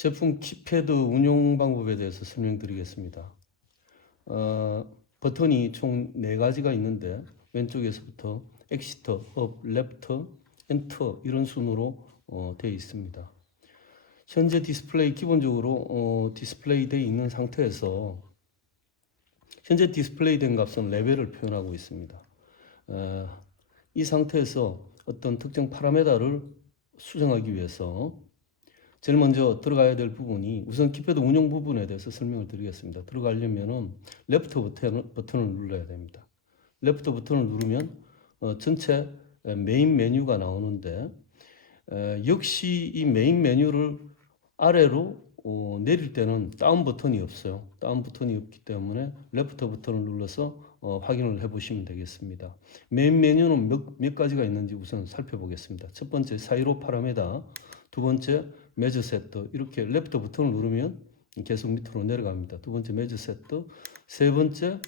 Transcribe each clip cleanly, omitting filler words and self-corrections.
제품 키패드 운용 방법에 대해서 설명드리겠습니다. 버튼이 총 4가지가 있는데 왼쪽에서부터 엑시터, 업, 레프트, 엔터 이런 순으로 되어 있습니다. 현재 디스플레이 기본적으로 디스플레이 되어 있는 상태에서 현재 디스플레이 된 값은 레벨을 표현하고 있습니다. 이 상태에서 어떤 특정 파라메터를 수정하기 위해서 제일 먼저 들어가야 될 부분이 우선 키패드 운용 부분에 대해서 설명을 드리겠습니다. 들어가려면은 레프트 버튼을 눌러야 됩니다. 레프트 버튼을 누르면 전체 메인 메뉴가 나오는데 역시 이 메인 메뉴를 아래로 내릴 때는 다운 버튼이 없어요. 다운 버튼이 없기 때문에 레프트 버튼을 눌러서 확인을 해보시면 되겠습니다. 메인 메뉴는 몇 가지가 있는지 우선 살펴보겠습니다. 첫 번째 사이로 파라메터, 두 번째 매저 세트, 이렇게 레프트 버튼을 누르면 계속 밑으로 내려갑니다. 두 번째 매저 세트, 세 번째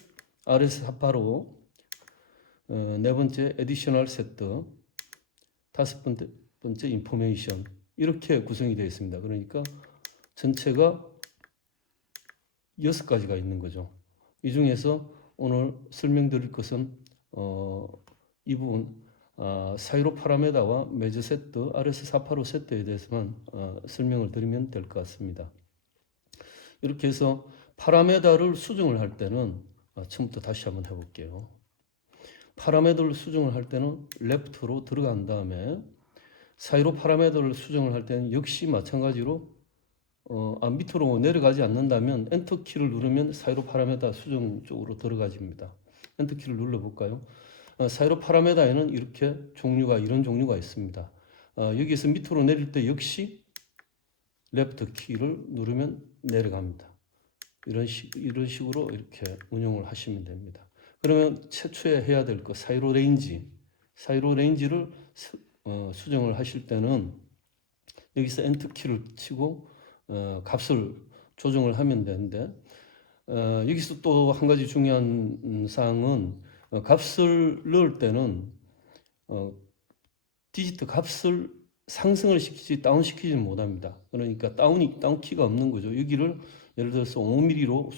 RS485, 네 번째 에디셔널 세트, 다섯 번째 인포메이션, 이렇게 구성이 되어 있습니다. 그러니까 전체가 6가지가 있는 거죠. 이 중에서 오늘 설명드릴 것은 이 부분 사이로 파라메다와 매저 세트, RS485 세트에 대해서만 설명을 드리면 될 것 같습니다. 이렇게 해서 파라메다를 수정을 할 때는 처음부터 다시 한번 해볼게요. 파라메다를 수정을 할 때는 레프트로 들어간 다음에 사이로 파라메다를 수정을 할 때는 역시 마찬가지로 밑으로 내려가지 않는다면 엔터 키를 누르면 사이로 파라메다 수정 쪽으로 들어가집니다. 엔터 키를 눌러볼까요? 사이로 파라메다에는 이렇게 이런 종류가 있습니다. 여기서 밑으로 내릴 때 역시 레프트 키를 누르면 내려갑니다. 이런 식으로 이렇게 운용을 하시면 됩니다. 그러면 최초에 해야 될 거 사이로 레인지를 수정을 하실 때는 여기서 엔터 키를 치고 값을 조정을 하면 되는데 여기서 또 한 가지 중요한 사항은 값을 넣을 때는 디지트 값을 상승을 시키지 다운시키지 못합니다. 그러니까 다운 키가 없는 거죠. 여기를 예를 들어서 5mm로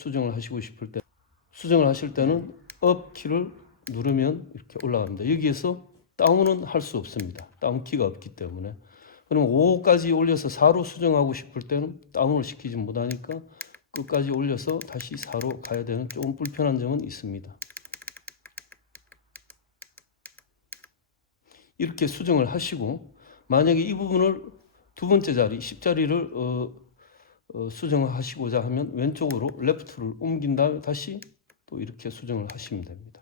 수정을 하실 때는 업 키를 누르면 이렇게 올라갑니다. 여기에서 다운은 할 수 없습니다. 다운 키가 없기 때문에. 그럼 5까지 올려서 4로 수정하고 싶을 때는 다운을 시키지 못하니까 끝까지 올려서 다시 4로 가야 되는 조금 불편한 점은 있습니다. 이렇게 수정을 하시고 만약에 이 부분을 두 번째 자리 10자리를 수정을 하시고자 하면 왼쪽으로 레프트를 옮긴 다음에 다시 또 이렇게 수정을 하시면 됩니다.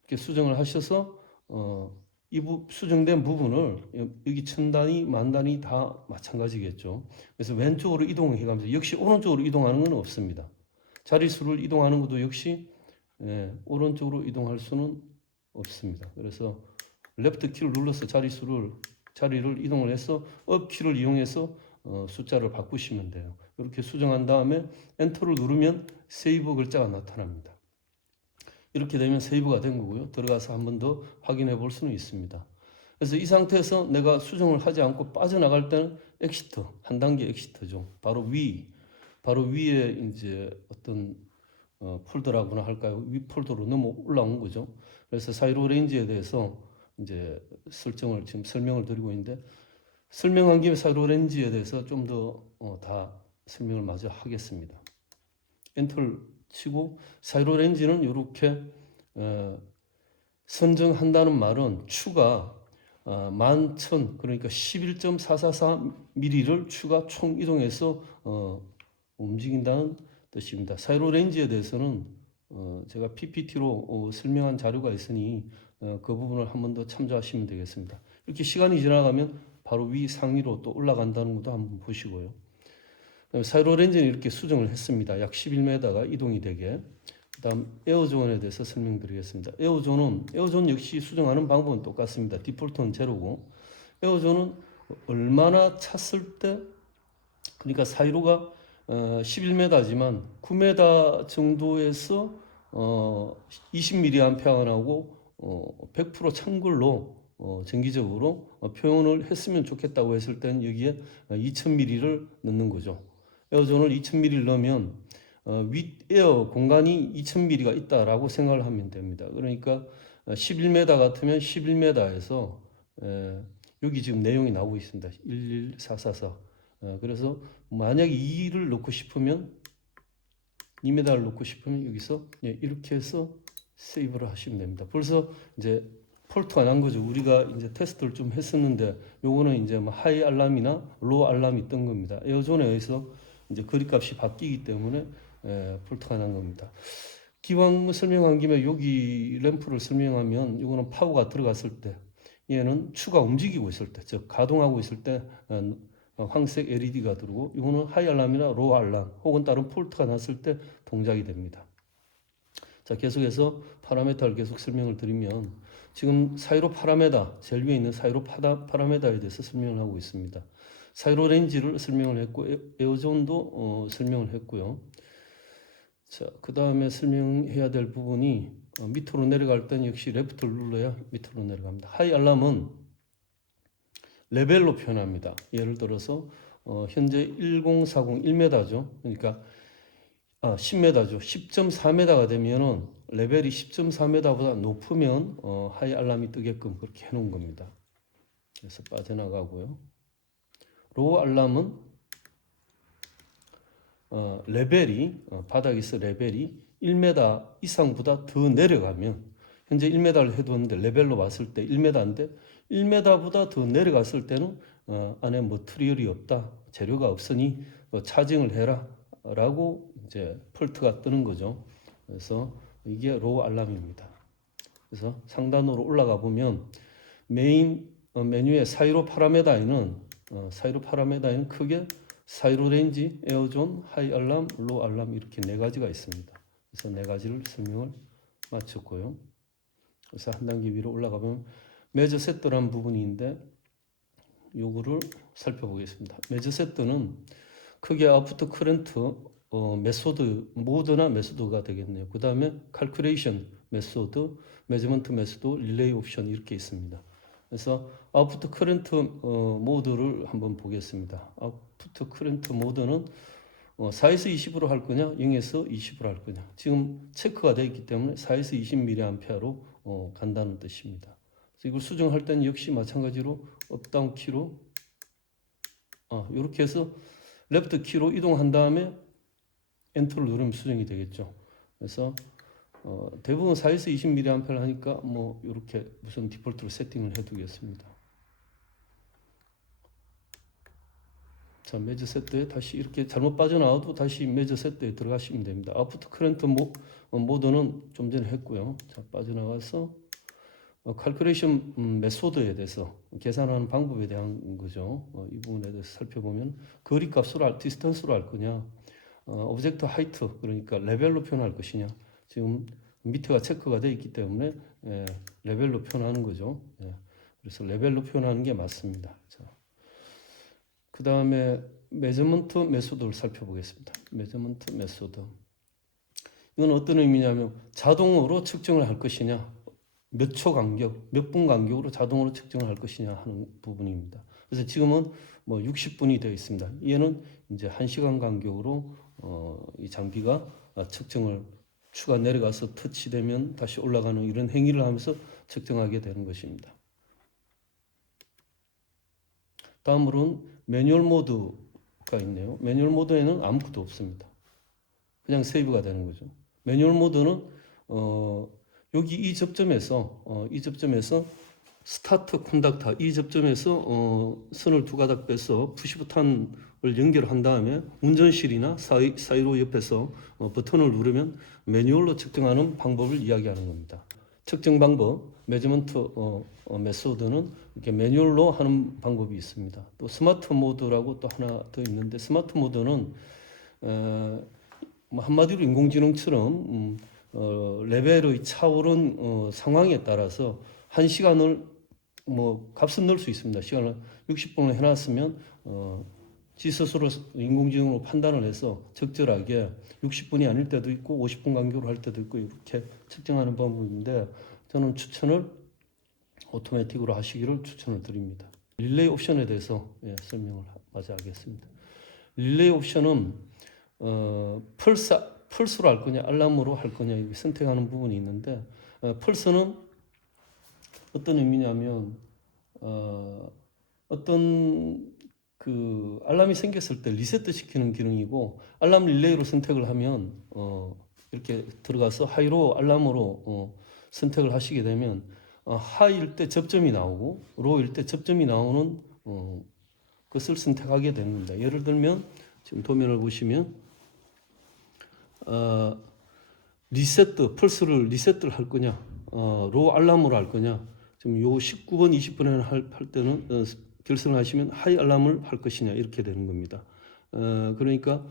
이렇게 수정을 하셔서 수정된 부분을 여기 1000단위, 10,000단위 다 마찬가지겠죠. 그래서 왼쪽으로 이동해 가면서 역시 오른쪽으로 이동하는 건 없습니다. 자릿수를 이동하는 것도 역시 오른쪽으로 이동할 수는 없습니다. 그래서 레프트 키를 눌러서 자리를 이동을 해서 업 키를 이용해서 숫자를 바꾸시면 돼요. 이렇게 수정한 다음에 엔터를 누르면 세이브 글자가 나타납니다. 이렇게 되면 세이브가 된 거고요. 들어가서 한 번 더 확인해 볼 수는 있습니다. 그래서 이 상태에서 내가 수정을 하지 않고 빠져나갈 때는 엑시트, 한 단계 엑시트죠. 바로 위에 이제 어떤 폴더라고나 할까요? 위 폴더로 넘어 올라온 거죠. 그래서 사이로 레인지에 대해서 이제 지금 설명을 드리고 있는데 설명한 김에 사이로 레인지에 대해서 좀 더 다 설명을 마저 하겠습니다. 엔터를 치고 사이로 레인지는 이렇게 선정한다는 말은 추가 11,000 그러니까 11.444mm를 추가 총 이동해서 움직인다는 뜻입니다. 사이로 레인지에 대해서는 제가 PPT로 설명한 자료가 있으니 그 부분을 한 번 더 참조하시면 되겠습니다. 이렇게 시간이 지나가면 바로 상위로 또 올라간다는 것도 한번 보시고요. 사이로 레인지는 이렇게 수정을 했습니다. 약 11m가 이동이 되게. 그 다음 에어존에 대해서 설명드리겠습니다. 에어존 역시 수정하는 방법은 똑같습니다. 디폴트는 제로고 에어존은 얼마나 찼을 때 그러니까 사이로가 11m지만 9m 정도에서 20mAh 나오고 100% 찬 걸로 정기적으로 표현을 했으면 좋겠다고 했을 때는 여기에 2000ml를 넣는 거죠. 에어존을 2000ml를 넣으면 윗에어 공간이 2000ml가 있다라고 생각을 하면 됩니다. 그러니까 11m 같으면 11m에서 여기 지금 내용이 나오고 있습니다. 11444. 그래서 만약에 2를 넣고 싶으면 2m를 넣고 싶으면 여기서 이렇게 해서 세이브를 하시면 됩니다. 벌써 이제 폴트가 난 거죠. 우리가 이제 테스트를 좀 했었는데 요거는 이제 뭐 하이 알람이나 로우 알람이 뜬 겁니다. 에어존에 의해서 이제 거리값이 바뀌기 때문에 폴트가 난 겁니다. 기왕 설명한 김에 여기 램프를 설명하면 이거는 파워가 들어갔을 때 얘는 추가 움직이고 있을 때, 즉 가동하고 있을 때 황색 LED가 들어오고 이거는 하이 알람이나 로우 알람 혹은 다른 폴트가 났을 때 동작이 됩니다. 자, 계속해서 파라메타를 계속 설명을 드리면 지금 사이로 파라메타, 제일 위에 있는 사이로 파라메타에 대해서 설명을 하고 있습니다. 사이로 렌지를 설명을 했고 에어존도 설명을 했고요. 자, 그 다음에 설명해야 될 부분이 밑으로 내려갈 때는 역시 레프트를 눌러야 밑으로 내려갑니다. 하이 알람은 레벨로 표현합니다. 예를 들어서 현재 1040 1m죠. 그러니까 10m죠. 10.4m가 되면은 레벨이 10.4m보다 높으면 하이 알람이 뜨게끔 그렇게 해놓은 겁니다. 그래서 빠져나가고요. 로우 알람은 레벨이 바닥에서 레벨이 1m 이상보다 더 내려가면 현재 1m를 해두었는데 레벨로 봤을 때 1m인데 1m보다 더 내려갔을 때는 안에 머티리얼이 없다, 재료가 없으니 차징을 해라 라고 이제 폴트가 뜨는 거죠. 그래서 이게 로우 알람입니다. 그래서 상단으로 올라가 보면 메인 메뉴의 사이로 파라메다에는 크게 사이로 렌지, 에어존, 하이 알람, 로우 알람 이렇게 네 가지가 있습니다. 그래서 네 가지를 설명을 마쳤고요. 그래서 한 단계 위로 올라가면 메저 세트라는 부분인데 요거를 살펴보겠습니다. 메저 세트는 크게 아프터 커런트 메소드, 모드나 메소드가 되겠네요. 그 다음에 칼큘레이션 메소드, 메저먼트 메소드, 릴레이 옵션 이렇게 있습니다. 그래서 아웃풋 커런트 모드를 한번 보겠습니다. 아웃풋 커런트 모드는 4에서 20으로 할 거냐, 0에서 20으로 할 거냐. 지금 체크가 되어 있기 때문에 4에서 20mA로 간다는 뜻입니다. 그래서 이걸 수정할 때는 역시 마찬가지로 업다운 키로 이렇게 해서 레프트 키로 이동한 다음에 엔터를 누르면 수정이 되겠죠. 그래서 대부분 4에서 20mA를 하니까 뭐 이렇게 무슨 디폴트로 세팅을 해두겠습니다. 자, 매저 세트에 다시 이렇게 잘못 빠져나와도 다시 매저 세트에 들어가시면 됩니다. 아프터 커런트 모드는 좀 전에 했고요. 자, 빠져나가서 칼큘레이션 메소드에 대해서 계산하는 방법에 대한 거죠. 이 부분에 대해서 살펴보면 거리값으로 디스턴스로 할 거냐, 오브젝트 하이트 그러니까 레벨로 표현할 것이냐. 지금 밑에가 체크가 되어 있기 때문에 레벨로 표현하는 거죠. 그래서 레벨로 표현하는 게 맞습니다. 자, 그 다음에 메저먼트 메소드를 살펴보겠습니다. 메저먼트 메소드. 이건 어떤 의미냐면 자동으로 측정을 할 것이냐, 몇 초 간격, 몇 분 간격으로 자동으로 측정을 할 것이냐 하는 부분입니다. 그래서 지금은 뭐 60분이 되어 있습니다. 얘는 이제 1시간 간격으로 이 장비가 측정을 추가 내려가서 터치되면 다시 올라가는 이런 행위를 하면서 측정하게 되는 것입니다. 다음으로는 매뉴얼 모드가 있네요. 매뉴얼 모드에는 아무것도 없습니다. 그냥 세이브가 되는 거죠. 매뉴얼 모드는 여기 이 접점에서 스타트 콘덕터 이 접점에서 선을 두 가닥 빼서 푸시 버튼을 연결한 다음에 운전실이나 사이로 옆에서 버튼을 누르면 매뉴얼로 측정하는 방법을 이야기하는 겁니다. 측정 방법, 메저먼트 메소드는 이렇게 매뉴얼로 하는 방법이 있습니다. 또 스마트 모드라고 또 하나 더 있는데 스마트 모드는 한마디로 인공지능처럼 레벨의 차오른 상황에 따라서 1시간을 뭐 값은 넣을 수 있습니다. 시간을 60분을 해놨으면 지 스스로 인공지능으로 판단을 해서 적절하게 60분이 아닐 때도 있고 50분 간격으로 할 때도 있고 이렇게 측정하는 방법인데 저는 추천을 오토매틱으로 하시기를 추천을 드립니다. 릴레이 옵션에 대해서 설명을 마저 하겠습니다. 릴레이 옵션은 펄스로 할 거냐 알람으로 할 거냐 이렇게 선택하는 부분이 있는데 펄스는 어떤 의미냐면 어떤 그 알람이 생겼을 때 리셋 시키는 기능이고, 알람 릴레이로 선택을 하면 이렇게 들어가서 하이로 알람으로 선택을 하시게 되면 하이일 때 접점이 나오고 로일 때 접점이 나오는 것을 선택하게 됩니다. 예를 들면 지금 도면을 보시면 펄스를 리셋을 할 거냐, 로 알람으로 할 거냐. 지금 요 19번, 20번에 할 때는 결정을 하시면 하이 알람을 할 것이냐 이렇게 되는 겁니다. 그러니까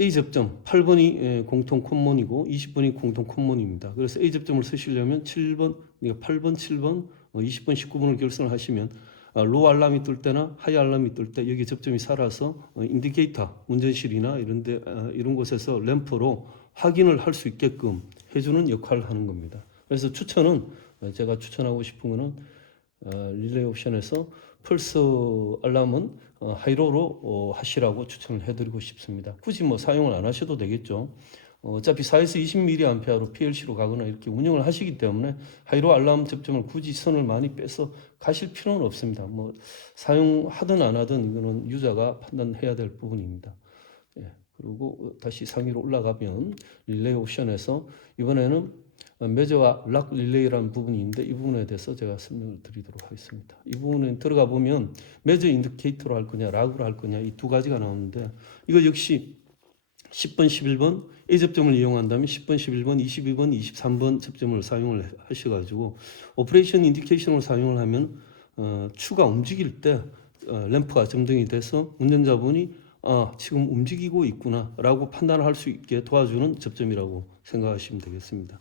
A 접점 8번이 공통 콤몬이고 20번이 공통 콤몬입니다. 그래서 A 접점을 쓰시려면 7번, 그러니까 8번, 7번, 20번, 19번을 결정을 하시면 로 알람이 뜰 때나 하이 알람이 뜰 때 여기 접점이 살아서 인디케이터, 운전실이나 이런데 이런 곳에서 램프로 확인을 할 수 있게끔 해주는 역할을 하는 겁니다. 그래서 추천은 제가 추천하고 싶은 거는 릴레이 옵션에서 펄스 알람은 하이로로 하시라고 추천을 해드리고 싶습니다. 굳이 뭐 사용을 안 하셔도 되겠죠. 어차피 4에서 20mA로 PLC로 가거나 이렇게 운영을 하시기 때문에 하이로 알람 접점을 굳이 선을 많이 빼서 가실 필요는 없습니다. 뭐 사용하든 안 하든 이거는 유저가 판단해야 될 부분입니다. 예, 그리고 다시 상위로 올라가면 릴레이 옵션에서 이번에는 메저와 락 릴레이라는 부분이 있는데 이 부분에 대해서 제가 설명을 드리도록 하겠습니다. 이 부분에 들어가 보면 메저 인디케이터로 할 거냐 락으로 할 거냐 이 두 가지가 나오는데, 이거 역시 10번, 11번 A 접점을 이용한다면 10번, 11번, 22번, 23번 접점을 사용을 하셔가지고 오퍼레이션 인디케이션으로 사용을 하면 추가 움직일 때 램프가 점등이 돼서 운전자분이 지금 움직이고 있구나 라고 판단을 할 수 있게 도와주는 접점이라고 생각하시면 되겠습니다.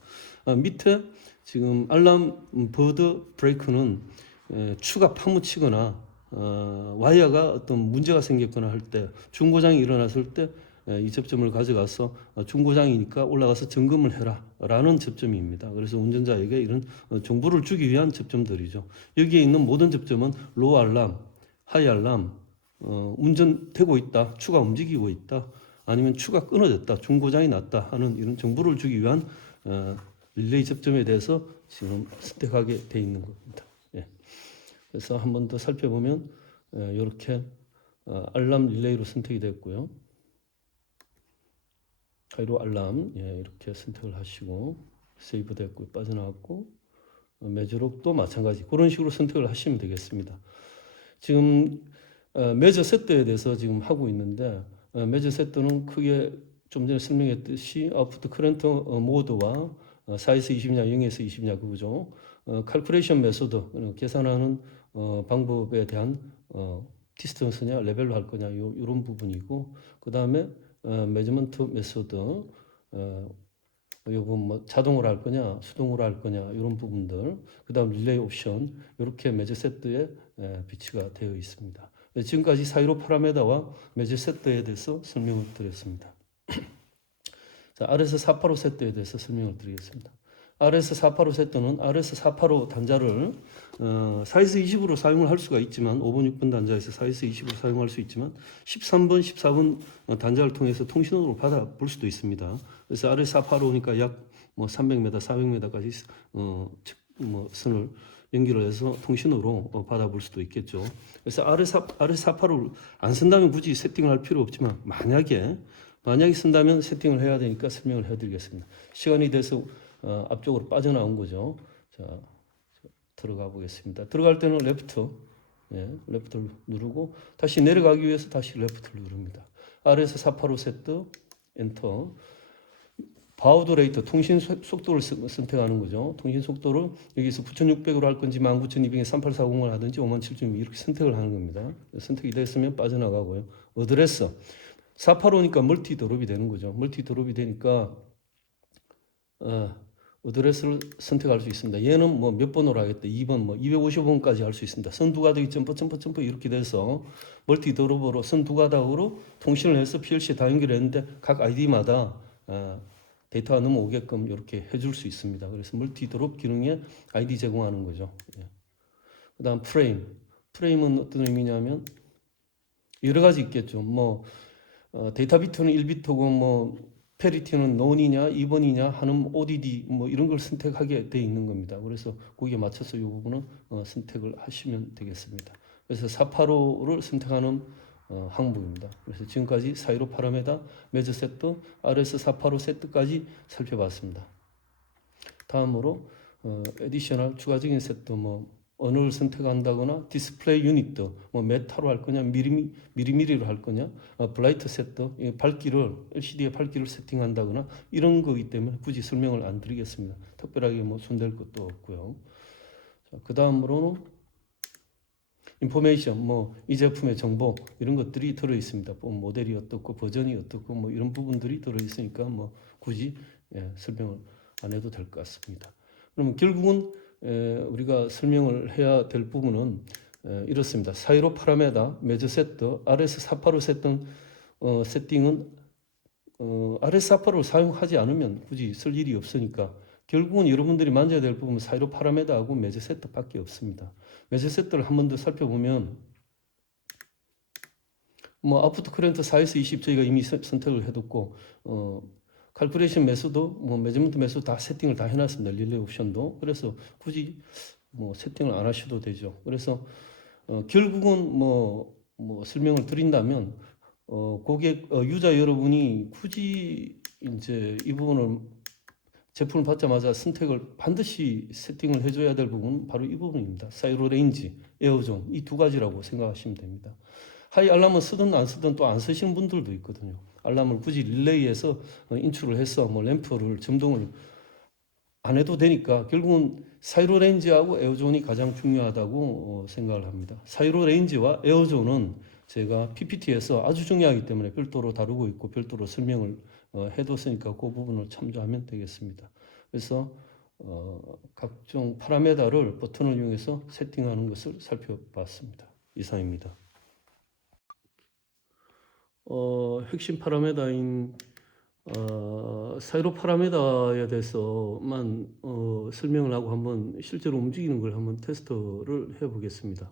밑에 지금 알람 버드 브레이크는 추가 파묻히거나 와이어가 어떤 문제가 생겼거나 할 때, 중고장이 일어났을 때 이 접점을 가져가서 중고장이니까 올라가서 점검을 해라 라는 접점입니다. 그래서 운전자에게 이런 정보를 주기 위한 접점들이죠. 여기에 있는 모든 접점은 로 알람, 하이 알람, 운전되고 있다, 추가 움직이고 있다, 아니면 추가 끊어졌다, 중고장이 났다 하는 이런 정보를 주기 위한 릴레이 접점에 대해서 지금 선택하게 돼 있는 겁니다. 예. 그래서 한 번 더 살펴보면 이렇게 알람 릴레이로 선택이 됐고요. 하이로 알람 이렇게 선택을 하시고 세이브 됐고 빠져나왔고, 메저록도 마찬가지 그런 식으로 선택을 하시면 되겠습니다. 지금 메저 세트에 대해서 지금 하고 있는데, 메저 세트는 크게 좀 전에 설명했듯이 아웃풋 커런트 모드와 4에서 20냐 0에서 20냐 그거죠. 칼큘레이션 메소드 계산하는 방법에 대한 디스턴스냐 레벨로 할 거냐 이런 부분이고, 그 다음에 매저먼트 메소드 요거 뭐 자동으로 할 거냐 수동으로 할 거냐 이런 부분들, 그 다음 릴레이 옵션 이렇게 메저 세트에 비치가 되어 있습니다. 지금까지 사이로 파라메다와 메저 세트에 대해서 설명을 드렸습니다. 자, RS485 세트에 대해서 설명을 드리겠습니다. RS485 세트는 RS485 단자를 4에서 20으로 사용을 할 수가 있지만 5번, 6번 단자에서 4에서 20으로 사용할 수 있지만 13번, 14번 단자를 통해서 통신원으로 받아볼 수도 있습니다. 그래서 RS485니까 약 뭐 300m, 400m까지 뭐 선을 연결을 해서 통신으로 받아볼 수도 있겠죠. 그래서 RS485를 안 쓴다면 굳이 세팅을 할 필요 없지만 만약에 쓴다면 세팅을 해야 되니까 설명을 해드리겠습니다. 시간이 돼서 앞쪽으로 빠져나온 거죠. 자, 들어가 보겠습니다. 들어갈 때는 레프트를 누르고 다시 내려가기 위해서 다시 레프트를 누릅니다. RS485 세트 엔터. 바우드 레이트 통신 속도를 선택하는 거죠. 통신 속도를 여기서 9600으로 할 건지 19200에 3840을 하든지 57000 이렇게 선택을 하는 겁니다. 선택이 됐으면 빠져나가고요. 어드레스 485니까 멀티 드롭이 되는 거죠. 멀티 드롭이 되니까 어드레스를 선택할 수 있습니다. 얘는 뭐 몇 번으로 하겠다. 2번, 뭐 255번까지 할 수 있습니다. 선 두 가닥이 점프 이렇게 돼서 멀티 드롭으로 선 두 가닥으로 통신을 해서 PLC에 다 연결했는데 각 아이디마다 데이터가 넘어오게끔 이렇게 해줄 수 있습니다. 그래서 멀티 드롭 기능에 아이디 제공하는 거죠. 예. 그다음 프레임은 어떤 의미냐면 여러 가지 있겠죠. 뭐 데이터 비트는 1비트고 뭐 페리티는 논이냐 2번이냐 하는 ODD 뭐 이런 걸 선택하게 돼 있는 겁니다. 그래서 거기에 맞춰서 이 부분은 선택을 하시면 되겠습니다. 그래서 485를 선택하는 항목입니다. 그래서 지금까지 415 파라메다, 매저 세트, RS485 세트까지 살펴봤습니다. 다음으로 에디셔널 추가적인 세트 뭐 언어를 선택한다거나 디스플레이 유닛 뭐 메타로 할 거냐 미리미리로 할 거냐 블라이트 세트 밝기를 LCD의 밝기를 세팅한다거나 이런 거기 때문에 굳이 설명을 안 드리겠습니다. 특별하게 뭐 손댈 것도 없고요. 그 다음으로는 인포메이션 뭐 이 제품의 정보 이런 것들이 들어 있습니다. 뭐 모델이 어떻고 버전이 어떻고 뭐 이런 부분들이 들어 있으니까 뭐 굳이 설명을 안 해도 될 것 같습니다. 그러면 결국은 우리가 설명을 해야 될 부분은 이렇습니다. 415 파라메다, 매저 세트, RS485 세트 세팅은 RS485를 사용하지 않으면 굳이 쓸 일이 없으니까 결국은 여러분들이 만져야 될 부분은 415 파라메다하고 매저 세트밖에 없습니다. 매저 세트를 한 번 더 살펴보면 뭐 아웃풋 커런트 4에서 20 저희가 이미 선택을 해뒀고 칼큘레이션 매수도 뭐 매저먼트 매수 다 세팅을 다 해놨습니다. 릴레이 옵션도. 그래서 굳이 뭐 세팅을 안 하셔도 되죠. 그래서 결국은 뭐 설명을 드린다면 고객 유저 여러분이 굳이 이제 이 부분을 제품을 받자마자 선택을 반드시 세팅을 해줘야 될 부분은 바로 이 부분입니다. 사이로 레인지, 에어존 이 두 가지라고 생각하시면 됩니다. 하이 알람을 쓰든 안 쓰든 또 안 쓰시는 분들도 있거든요. 알람을 굳이 릴레이에서 인출을 해서 뭐 램프를 점등을 안 해도 되니까 결국은 사이로 레인지하고 에어존이 가장 중요하다고 생각을 합니다. 사이로 레인지와 에어존은 제가 PPT에서 아주 중요하기 때문에 별도로 다루고 있고 별도로 설명을 해뒀으니까 그 부분을 참조하면 되겠습니다. 그래서 각종 파라메다를 버튼을 이용해서 세팅하는 것을 살펴봤습니다. 이상입니다. 핵심 파라메다인 사이로 파라메다에 대해서만 설명을 하고 한번 실제로 움직이는 걸 한번 테스트를 해보겠습니다.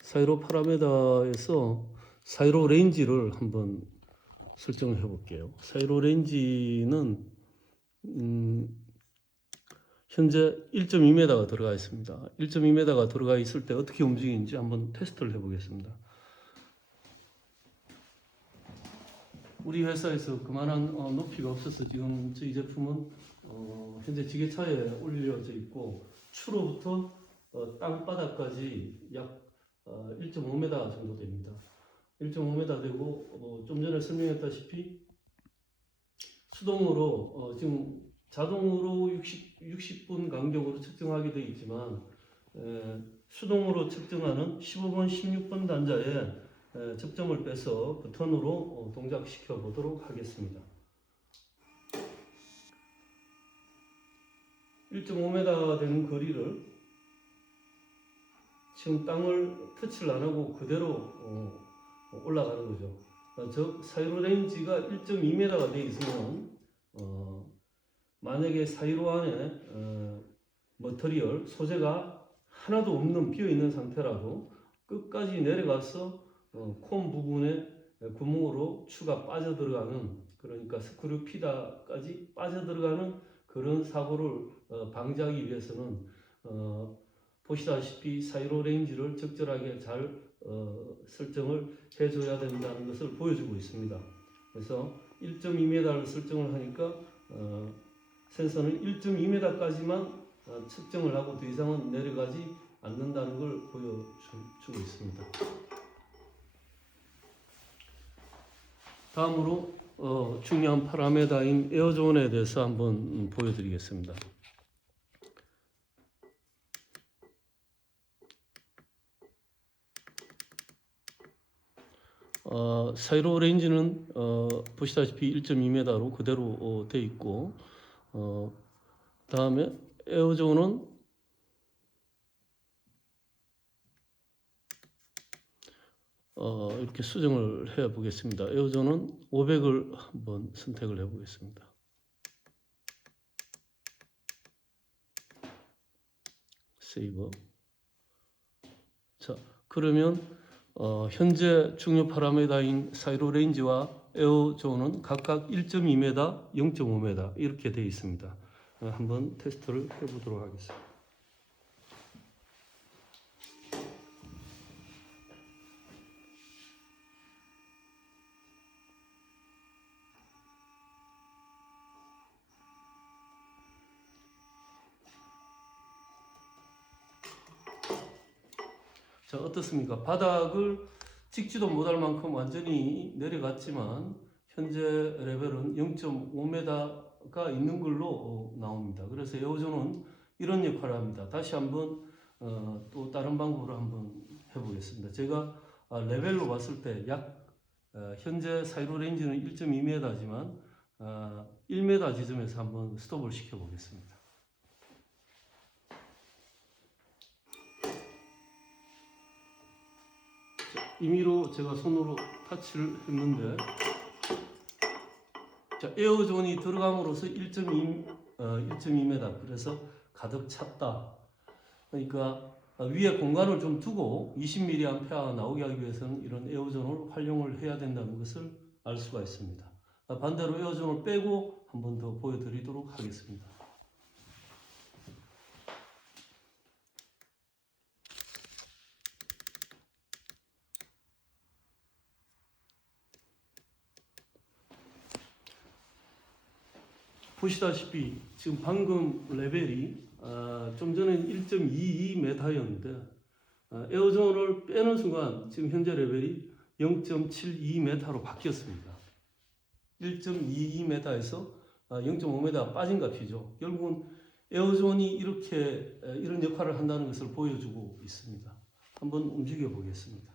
사이로 파라메다에서 사이로 레인지를 한번 설정을 해볼게요. 사이로 레인지는 현재 1.2m가 들어가 있습니다. 1.2m가 들어가 있을 때 어떻게 움직이는지 한번 테스트를 해보겠습니다. 우리 회사에서 그만한 높이가 없어서 지금 저희 제품은 현재 지게차에 올려져 있고 추로부터 땅바닥까지 약 1.5m 정도 됩니다. 1.5m 되고 좀 전에 설명했다시피 수동으로 지금 자동으로 60분 간격으로 측정하게 되어 있지만 수동으로 측정하는 15번, 16번 단자에 접점을 빼서 버튼으로 동작시켜 보도록 하겠습니다. 1.5m 되는 거리를 지금 땅을 터치를 안 하고 그대로 올라가는 거죠. 즉 사이로 레인지가 1.2m가 되어 있으면 만약에 사이로 안에 머터리얼 소재가 하나도 없는 비어 있는 상태라도 끝까지 내려가서 콤 부분에 구멍으로 추가 빠져 들어가는 그러니까 스크류 피다까지 빠져 들어가는 그런 사고를 방지하기 위해서는 보시다시피 사이로 레인지를 적절하게 잘 설정을 해줘야 된다는 것을 보여주고 있습니다. 그래서 1.2m를 설정을 하니까 센서는 1.2m까지만 측정을 하고 더 이상은 내려가지 않는다는 걸 보여주고 있습니다. 다음으로 중요한 파라메다인 에어존에 대해서 한번 보여드리겠습니다. 사이로 레인지는 보시다시피 1.2m로 그대로 되어 있고 다음에 에어존은 이렇게 수정을 해 보겠습니다. 에어존은 500을 한번 선택을 해 보겠습니다. 세이브. 자, 그러면 현재 중요 파라미터인 사이로 레인지와 에어 존은 각각 1.2m, 0.5m 이렇게 되어 있습니다. 한번 테스트를 해보도록 하겠습니다. 자, 어떻습니까? 바닥을 찍지도 못할 만큼 완전히 내려갔지만 현재 레벨은 0.5m가 있는 걸로 나옵니다. 그래서 에어존은 이런 역할을 합니다. 다시 한번 또 다른 방법으로 한번 해보겠습니다. 제가 레벨로 봤을 때 약 현재 사이로 레인지는 1.2m지만 1m 지점에서 한번 스톱을 시켜보겠습니다. 임의로 제가 손으로 터치를 했는데, 자, 에어존이 들어감으로써 1.2m, 그래서 가득 찼다. 그러니까 위에 공간을 좀 두고 20mAh 나오게 하기 위해서는 이런 에어존을 활용을 해야 된다는 것을 알 수가 있습니다. 반대로 에어존을 빼고 한 번 더 보여드리도록 하겠습니다. 보시다시피 지금 방금 레벨이 좀 전에는 1.22m였는데 에어존을 빼는 순간 지금 현재 레벨이 0.72m로 바뀌었습니다. 1.22m에서 0.5m 빠진 값이죠. 결국은 에어존이 이렇게 이런 역할을 한다는 것을 보여주고 있습니다. 한번 움직여 보겠습니다.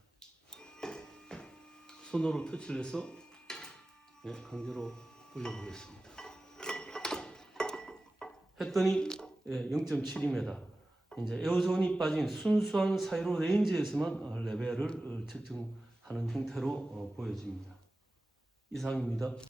손으로 터치를 해서 강제로 돌려보겠습니다. 했더니 0.72m. 이제 에어존이 빠진 순수한 사이로 레인지에서만 레벨을 측정하는 형태로 보여집니다. 이상입니다.